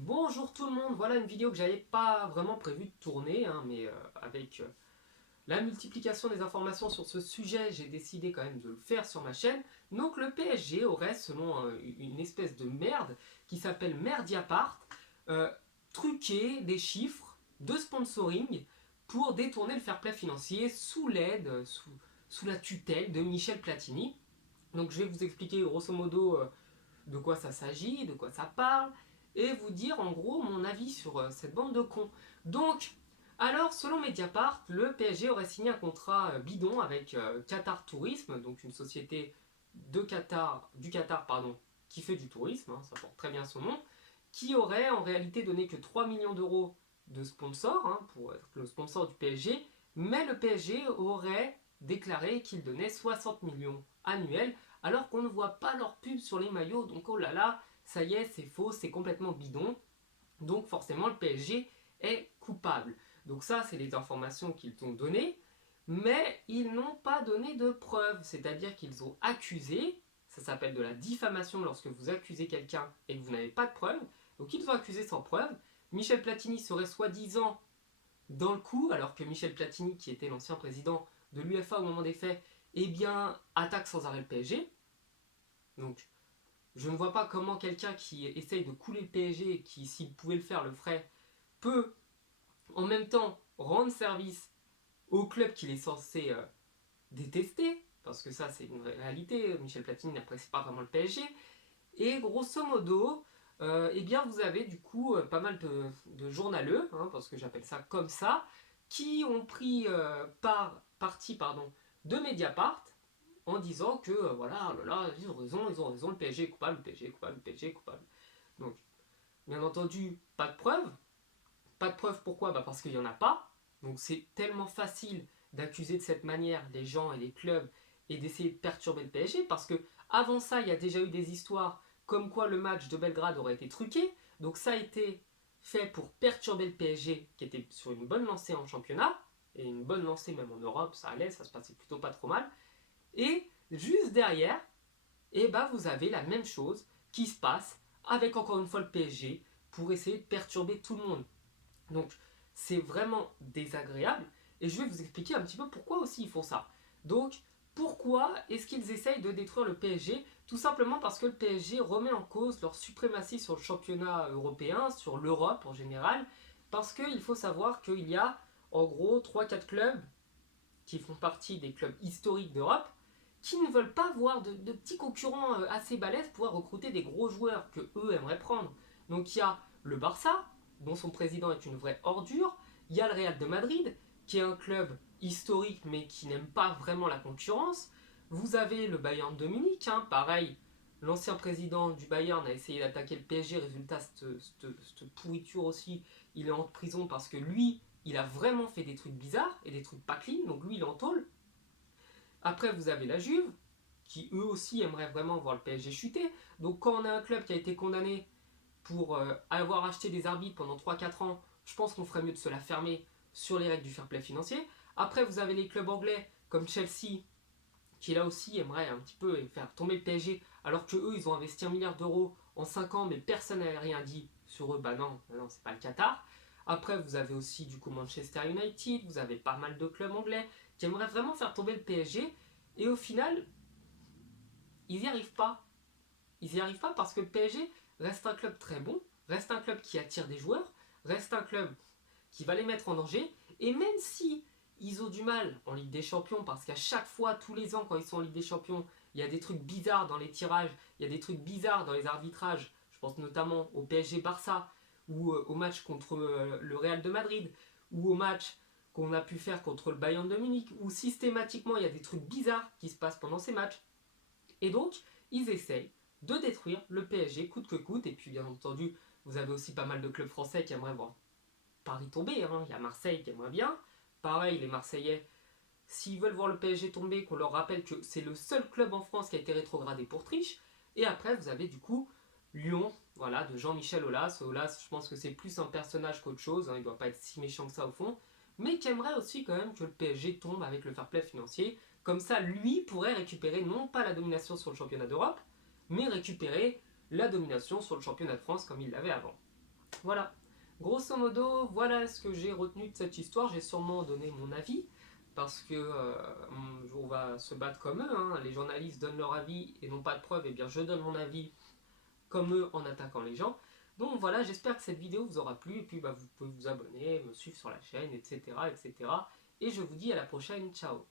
Bonjour tout le monde, voilà une vidéo que j'avais pas vraiment prévu de tourner, mais avec la multiplication des informations sur ce sujet, j'ai décidé quand même de le faire sur ma chaîne. Donc le PSG aurait, selon une espèce de merde qui s'appelle Merdiapart, euh, truqué des chiffres de sponsoring pour détourner le fair play financier sous l'aide, sous la tutelle de Michel Platini. Donc je vais vous expliquer grosso modo de quoi ça s'agit, de quoi ça parle, et vous dire en gros mon avis sur cette bande de cons. Donc, alors selon Mediapart, le PSG aurait signé un contrat bidon avec Qatar Tourisme, donc une société du Qatar pardon, qui fait du tourisme, ça porte très bien son nom, qui aurait en réalité donné que 3 millions d'euros de sponsor pour être le sponsor du PSG, mais le PSG aurait déclaré qu'il donnait 60 millions annuels alors qu'on ne voit pas leur pub sur les maillots. Donc oh là là, ça y est, c'est faux, c'est complètement bidon. Donc forcément, le PSG est coupable. Donc ça, c'est les informations qu'ils ont données, mais ils n'ont pas donné de preuves. C'est-à-dire qu'ils ont accusé, ça s'appelle de la diffamation lorsque vous accusez quelqu'un et que vous n'avez pas de preuves. Donc ils ont accusé sans preuve. Michel Platini serait soi-disant dans le coup, alors que Michel Platini, qui était l'ancien président de l'UEFA au moment des faits, eh bien, attaque sans arrêt le PSG. Donc, je ne vois pas comment quelqu'un qui essaye de couler le PSG, et qui, s'il pouvait le faire, le ferait, peut en même temps rendre service au club qu'il est censé détester, parce que ça, c'est une réalité. Michel Platini n'apprécie pas vraiment le PSG. Et grosso modo, eh bien, vous avez du coup pas mal de journaleux, parce que j'appelle ça comme ça, qui ont pris parti de Mediapart en disant que voilà, oh là, là, ils ont raison, le PSG est coupable, le PSG est coupable, le PSG est coupable. Donc, bien entendu, pas de preuves. Pas de preuves pourquoi parce qu'il n'y en a pas. Donc c'est tellement facile d'accuser de cette manière les gens et les clubs et d'essayer de perturber le PSG parce que avant ça, il y a déjà eu des histoires comme quoi le match de Belgrade aurait été truqué. Donc ça a été fait pour perturber le PSG qui était sur une bonne lancée en championnat et une bonne lancée même en Europe, ça allait, ça se passait plutôt pas trop mal. Et juste derrière, vous avez la même chose qui se passe avec encore une fois le PSG pour essayer de perturber tout le monde. Donc c'est vraiment désagréable et je vais vous expliquer un petit peu pourquoi aussi ils font ça. Donc pourquoi est-ce qu'ils essayent de détruire le PSG? Tout simplement parce que le PSG remet en cause leur suprématie sur le championnat européen, sur l'Europe en général, parce qu'il faut savoir qu'il y a en gros trois quatre clubs qui font partie des clubs historiques d'Europe qui ne veulent pas voir de petits concurrents assez balèzes pouvoir recruter des gros joueurs que eux aimeraient prendre. Donc il y a le Barça, dont son président est une vraie ordure. Il y a le Real de Madrid, qui est un club historique mais qui n'aime pas vraiment la concurrence. Vous avez le Bayern de Munich, pareil. L'ancien président du Bayern a essayé d'attaquer le PSG, résultat, cette pourriture aussi, il est en prison parce que lui, il a vraiment fait des trucs bizarres et des trucs pas clean, donc lui, il est en tôle. Après, vous avez la Juve, qui eux aussi aimeraient vraiment voir le PSG chuter. Donc quand on a un club qui a été condamné pour avoir acheté des arbitres pendant 3 4 ans, je pense qu'on ferait mieux de se la fermer sur les règles du fair play financier. Après, vous avez les clubs anglais comme Chelsea, qui là aussi aimerait un petit peu faire tomber le PSG, alors que eux, ils ont investi 1 milliard d'euros en 5 ans, mais personne n'avait rien dit sur eux. Bah non, c'est pas le Qatar. Après, vous avez aussi du coup Manchester United, vous avez pas mal de clubs anglais qui aimeraient vraiment faire tomber le PSG, et au final, ils n'y arrivent pas. Ils n'y arrivent pas parce que le PSG reste un club très bon, reste un club qui attire des joueurs, reste un club qui va les mettre en danger. Et même si ils ont du mal en Ligue des Champions, parce qu'à chaque fois, tous les ans, quand ils sont en Ligue des Champions, il y a des trucs bizarres dans les tirages, il y a des trucs bizarres dans les arbitrages. Je pense notamment au PSG Barça, ou au match contre le Real de Madrid, ou au match qu'on a pu faire contre le Bayern de Munich, où systématiquement il y a des trucs bizarres qui se passent pendant ces matchs. Et donc, ils essayent de détruire le PSG coûte que coûte. Et puis, bien entendu, vous avez aussi pas mal de clubs français qui aimeraient voir Paris tomber. Il y a Marseille qui aimerait bien. Pareil, les Marseillais, s'ils veulent voir le PSG tomber, qu'on leur rappelle que c'est le seul club en France qui a été rétrogradé pour triche. Et après, vous avez du coup Lyon, voilà, de Jean-Michel Aulas. Aulas, je pense que c'est plus un personnage qu'autre chose. Il ne doit pas être si méchant que ça au fond. Mais qui aimerait aussi quand même que le PSG tombe avec le fair play financier. Comme ça, lui pourrait récupérer non pas la domination sur le championnat d'Europe, mais récupérer la domination sur le championnat de France comme il l'avait avant. Voilà. Grosso modo, voilà ce que j'ai retenu de cette histoire. J'ai sûrement donné mon avis, parce que on va se battre comme eux, hein. Les journalistes donnent leur avis et n'ont pas de preuves, et bien je donne mon avis comme eux en attaquant les gens. Donc voilà, j'espère que cette vidéo vous aura plu, et puis vous pouvez vous abonner, me suivre sur la chaîne, etc. etc. Et je vous dis à la prochaine, ciao.